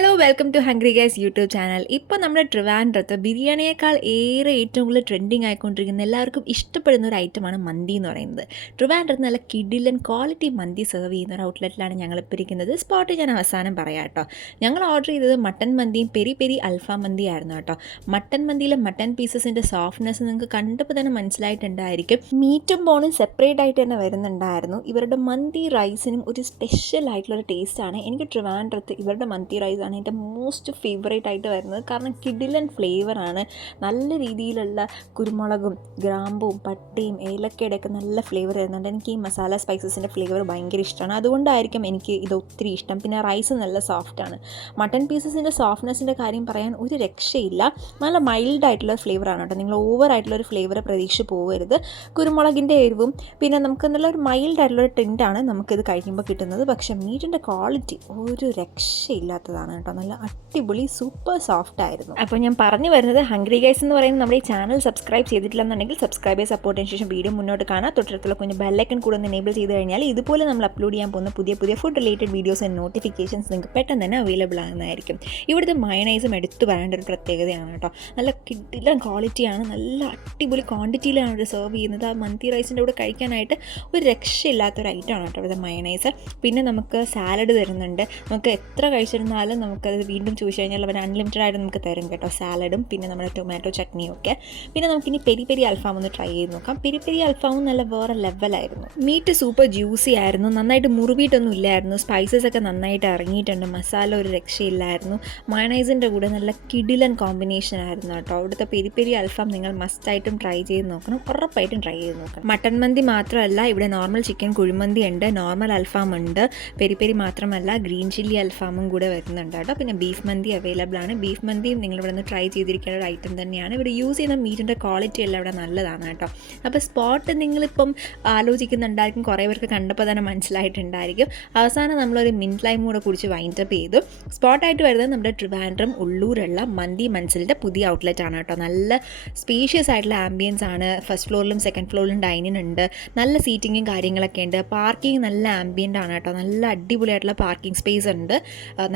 Hello welcome to hungry guys YouTube channel ഇപ്പോൾ നമ്മുടെ ട്രിവാൻഡ്രത്ത് ബിരിയാണിയേക്കാൾ ഏറെ ഏറ്റവും കൂടുതൽ ട്രെൻഡിങ് ആയിക്കൊണ്ടിരിക്കുന്ന എല്ലാവർക്കും ഇഷ്ടപ്പെടുന്ന ഒരു ഐറ്റമാണ് മന്തി എന്ന് പറയുന്നത്. ട്രിവാൻഡ്രത്ത് നല്ല കിഡിലൻ ക്വാളിറ്റി മന്തി സെർവ് ചെയ്യുന്ന ഒരു ഔട്ട്ലെറ്റിലാണ് ഞങ്ങൾ ഞങ്ങളിപ്പോൾ ഇരിക്കുന്നത്. സ്പോട്ട് ഞാൻ അവസാനം പറയാം കേട്ടോ. ഞങ്ങൾ ഓർഡർ ചെയ്തത് മട്ടൻ മന്തിയും പെരി പെരി അൽഫാം മന്തി ആയിരുന്നു കേട്ടോ. മട്ടൻ മന്തിയിലെ മട്ടൻ പീസസിന്റെ സോഫ്റ്റ്നെസ് നിങ്ങൾക്ക് കണ്ടപ്പോൾ തന്നെ മനസ്സിലായിട്ടുണ്ടായിരിക്കും. മീറ്റും ബോണും സെപ്പറേറ്റ് ആയിട്ട് തന്നെ വരുന്നുണ്ടായിരുന്നു. ഇവരുടെ മന്തി റൈസിനും ഒരു സ്പെഷ്യൽ ആയിട്ടുള്ള ആയിട്ടുള്ളൊരു ടേസ്റ്റാണ് എനിക്ക് ട്രിവാൻഡ്രത്ത് ഇവരുടെ മന്തി റൈസാണ് എന്റെ മോസ്റ്റ് ഫേവറേറ്റ് ആയിട്ട് വരുന്നത്. കാരണം കിഡിലൻ ഫ്ലേവറാണ് നല്ല രീതിയിലുള്ള കുരുമുളകും ഗ്രാമ്പും പട്ടയും ഏലക്കയുടെ ഒക്കെ നല്ല ഫ്ലേവർ വരുന്നുണ്ട് എനിക്ക് ഈ മസാല സ്പൈസസിന്റെ ഫ്ലേവർ ഭയങ്കര ഇഷ്ടമാണ്. അതുകൊണ്ടായിരിക്കും എനിക്ക് ഇത് ഒത്തിരി ഇഷ്ടം. പിന്നെ റൈസ് നല്ല സോഫ്റ്റാണ് മട്ടൺ പീസസിന്റെ സോഫ്റ്റ്നെസ്സിന്റെ കാര്യം പറയാൻ ഒരു രക്ഷയില്ല. നല്ല മൈൽഡ് ആയിട്ടുള്ള ഫ്ലേവറാണ് കേട്ടോ. നിങ്ങൾ ഓവർ ആയിട്ടുള്ള ഒരു ഫ്ലേവർ പ്രതീക്ഷിച്ച് പോകരുത്. കുരുമുളകിന്റെ എരിവും പിന്നെ നമുക്ക് നല്ല ഒരു മൈൽഡ് ആയിട്ടുള്ള ടെന്റാണ് നമുക്കിത് കഴിക്കുമ്പോൾ കിട്ടുന്നത്. പക്ഷേ മീറ്റിന്റെ ക്വാളിറ്റി ഒരു രക്ഷയില്ലാത്തതാണ് കേട്ടോ. നല്ല അടിപൊളി സൂപ്പർ സോഫ്റ്റ് ആയിരുന്നു. അപ്പോൾ ഞാൻ പറഞ്ഞു വരുന്നത് ഹംഗ്രി ഗൈസ് എന്ന് പറയുന്നത് നമ്മുടെ ഈ ചാനൽ സബ്സ്ക്രൈബ് ചെയ്തിട്ടില്ലെന്നുണ്ടെങ്കിൽ സബ്സ്ക്രൈബ് ചെയ്ത് സപ്പോർട്ട് ചെയ്തതിന് ശേഷം വീഡിയോ മുന്നോട്ട് കാണാം തൊട്ടടുത്തുള്ള കുഞ്ഞ് ബെല്ലൈക്കൺ കൂടെ ഒന്ന് എനേബിൾ ചെയ്ത് കഴിഞ്ഞാൽ ഇതുപോലെ നമ്മൾ അപ്ലോഡ് ചെയ്യാൻ പോകുന്ന പുതിയ പുതിയ food related videos and notifications നിങ്ങൾക്ക് പെട്ടെന്ന് തന്നെ അവൈലബിൾ ആകുന്നതായിരിക്കും. ഇവിടുത്തെ മയണൈസും എടുത്തു പറയേണ്ട ഒരു പ്രത്യേകതയാണ് കേട്ടോ. നല്ല കിഡിലൻ ക്വാളിറ്റിയാണ് നല്ല അടിപൊളി ക്വാണ്ടിറ്റിയിലാണ് അവർ സെർവ് ചെയ്യുന്നത്. ആ മന്തി റൈസിന്റെ കൂടെ കഴിക്കാനായിട്ട് ഒരു രക്ഷയില്ലാത്തൊരു ഐറ്റമാണ് കേട്ടോ ഇവിടുത്തെ മയണൈസ് പിന്നെ നമുക്ക് സാലഡ് തരുന്നുണ്ട്. നമുക്ക് എത്ര കഴിച്ചിരുന്നാലും നമുക്കത് വീണ്ടും ചോദിച്ചു കഴിഞ്ഞാൽ അവർ അൺലിമിറ്റഡ് ആയിട്ട് നമുക്ക് തരും കേട്ടോ. സാലഡും പിന്നെ നമ്മുടെ ടൊമാറ്റോ ചട്നിയും ഒക്കെ. പിന്നെ നമുക്കിനി പെരി പെരി അൽഫാം ഒന്ന് ട്രൈ ചെയ്ത് നോക്കാം. പെരി പെരി അൽഫാമും നല്ല വേറെ ലെവലായിരുന്നു മീറ്റ് സൂപ്പർ ജ്യൂസി ആയിരുന്നു. നന്നായിട്ട് മുറിവിയിട്ടൊന്നും ഇല്ലായിരുന്നു. സ്പൈസസ് ഒക്കെ നന്നായിട്ട് ഇറങ്ങിയിട്ടുണ്ട്. മസാല ഒരു രക്ഷയില്ലായിരുന്നു. മയണൈസിന്റെ കൂടെ നല്ല കിഡിലൻ കോമ്പിനേഷൻ ആയിരുന്നു കേട്ടോ. അവിടുത്തെ പെരി പെരി അൽഫാം നിങ്ങൾ മസ്റ്റായിട്ടും ട്രൈ ചെയ്ത് നോക്കണം. ഉറപ്പായിട്ടും ട്രൈ ചെയ്ത് നോക്കണം. മട്ടൺ മന്തി മാത്രമല്ല ഇവിടെ നോർമൽ ചിക്കൻ കുഴിമന്തി ഉണ്ട്. നോർമൽ അൽഫാം ഉണ്ട്. പെരി പെരി മാത്രമല്ല ഗ്രീൻ ചില്ലി അൽഫാമും കൂടെ വരുന്നുണ്ട് കേട്ടോ. പിന്നെ ബീഫ് മന്തി അവൈലബിൾ ആണ്. ബീഫ് മന്തിയും നിങ്ങൾ ഇവിടെ നിന്ന് ട്രൈ ചെയ്തിരിക്കുന്ന ഒരു ഐറ്റം തന്നെയാണ്. ഇവിടെ യൂസ് ചെയ്യുന്ന മീറ്റിന്റെ ക്വാളിറ്റി എല്ലാം ഇവിടെ നല്ലതാണ് കേട്ടോ. അപ്പോൾ സ്പോട്ട് നിങ്ങളിപ്പം ആലോചിക്കുന്നുണ്ടായിരിക്കും. കുറേ പേർക്ക് കണ്ടപ്പോൾ തന്നെ മനസ്സിലായിട്ടുണ്ടായിരിക്കും. അവസാനം നമ്മളൊരു മിന്റ് ലൈം കൂടെ കുടിച്ച് വൈൻഡപ്പ് ചെയ്തു. സ്പോട്ടായിട്ട് വരുന്നത് നമ്മുടെ ട്രിവാൻഡ്രം ഉള്ളൂരുള്ള മന്തി മൻസിലിന്റെ പുതിയ ഔട്ട്ലെറ്റ് ആണ് കേട്ടോ. നല്ല സ്പേഷ്യസ് ആയിട്ടുള്ള ആംബിയൻസ് ആണ്. ഫസ്റ്റ് ഫ്ലോറിലും സെക്കൻഡ് ഫ്ലോറിലും ഡൈനിങ് ഉണ്ട്. നല്ല സീറ്റിങ്ങും കാര്യങ്ങളൊക്കെ ഉണ്ട്. പാർക്കിംഗ് നല്ല ആംബിയന്റ് ആണ് കേട്ടോ. നല്ല അടിപൊളിയായിട്ടുള്ള പാർക്കിംഗ് സ്പേസ് ഉണ്ട്.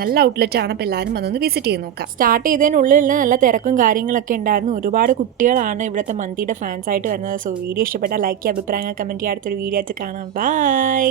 നല്ല ഔട്ട്ലെറ്റ് ആണ്. അപ്പോൾ എല്ലാവരും വന്നൊന്ന് വിസിറ്റ് ചെയ്ത് നോക്കാം. സ്റ്റാർട്ട് ചെയ്തതിനുള്ളിൽ നല്ല തിരക്കും കാര്യങ്ങളൊക്കെ ഉണ്ടായിരുന്നു. ഒരുപാട് കുട്ടികളാണ് ഇവിടുത്തെ മന്തിയുടെ ഫാൻസ് ആയിട്ട് വരുന്നത്. സോ വീഡിയോ ഇഷ്ടപ്പെട്ട ലൈക്ക് അഭിപ്രായങ്ങൾ കമന്റ് ചെയ്യുക. അടുത്തൊരു വീഡിയോ ആയിട്ട് കാണാം. ബൈ